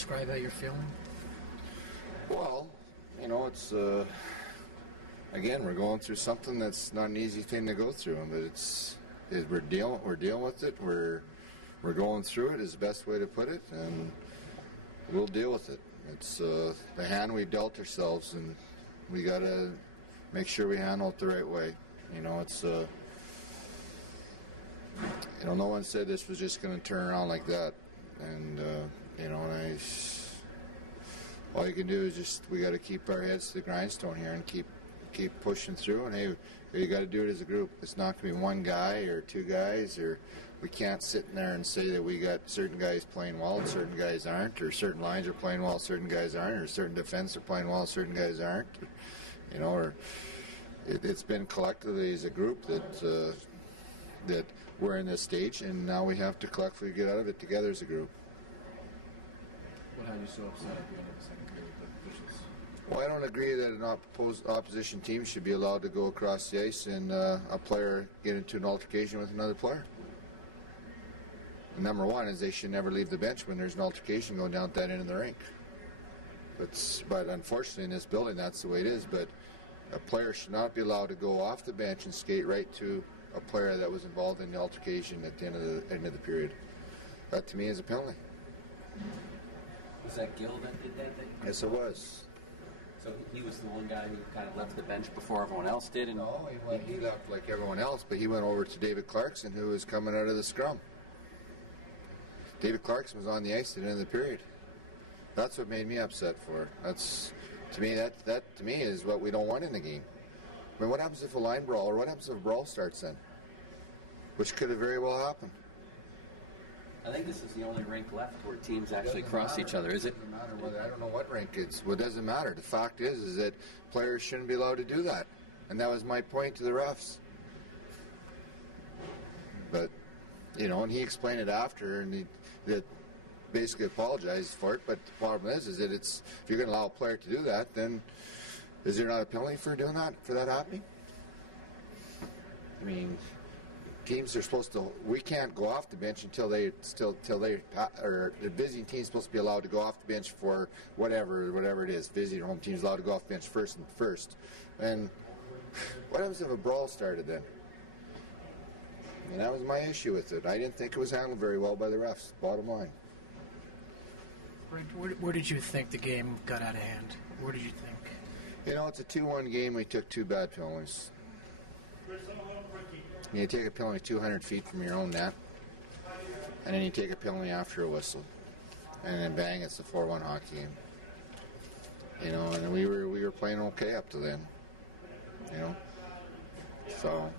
describe how you're feeling? Well, it's again, we're going through something that's not an easy thing to go through, but we're dealing with it. We're going through it is the best way to put it, and we'll deal with it. It's the hand we dealt ourselves, and we got to make sure we handle it the right way. It's no one said this was just going to turn around like that, and all you can do is we got to keep our heads to the grindstone here and keep pushing through. And hey, you got to do it as a group. It's not going to be one guy or two guys, or we can't sit in there and say that we got certain guys playing well and certain guys aren't, or certain lines are playing well, certain guys aren't, or certain defense are playing well, certain guys aren't. Or it's been collectively as a group that we're in this stage, and now we have to collectively get out of it together as a group. What had you so upset at the end of the second period with the officials? Well, I don't agree that an opposition team should be allowed to go across the ice and a player get into an altercation with another player. And number one is they should never leave the bench when there's an altercation going down at that end of the rink. But unfortunately in this building that's the way it is. But a player should not be allowed to go off the bench and skate right to a player that was involved in the altercation at the end of the period. That to me is a penalty. Was that Gill that did that thing? Yes, it was. So he was the one guy who kind of left the bench before everyone else did? No, he left like everyone else, but he went over to David Clarkson, who was coming out of the scrum. David Clarkson was on the ice at the end of the period. That's what made me upset for. That's to me that to me is what we don't want in the game. I mean, what happens if a line brawl, or what happens if a brawl starts then? Which could have very well happened. I think this is the only rink left where teams actually cross each other, is it? It doesn't matter whether, I don't know what rink it's. Well, it doesn't matter. The fact is that players shouldn't be allowed to do that. And that was my point to the refs. But, and he explained it after, and he basically apologized for it. But the problem is that if you're going to allow a player to do that, then is there not a penalty for doing that, for that happening? I mean, teams are supposed to. We can't go off the bench until the visiting team's supposed to be allowed to go off the bench for whatever it is. Visiting home team's allowed to go off the bench first. And what happens if a brawl started then? And that was my issue with it. I didn't think it was handled very well by the refs. Bottom line. Where did you think the game got out of hand? Where did you think? It's a 2-1 game. We took two bad penalties. You take a penalty 200 feet from your own net, and then you take a penalty after a whistle, and then bang, it's a 4-1 hockey game. And we were playing okay up to then. So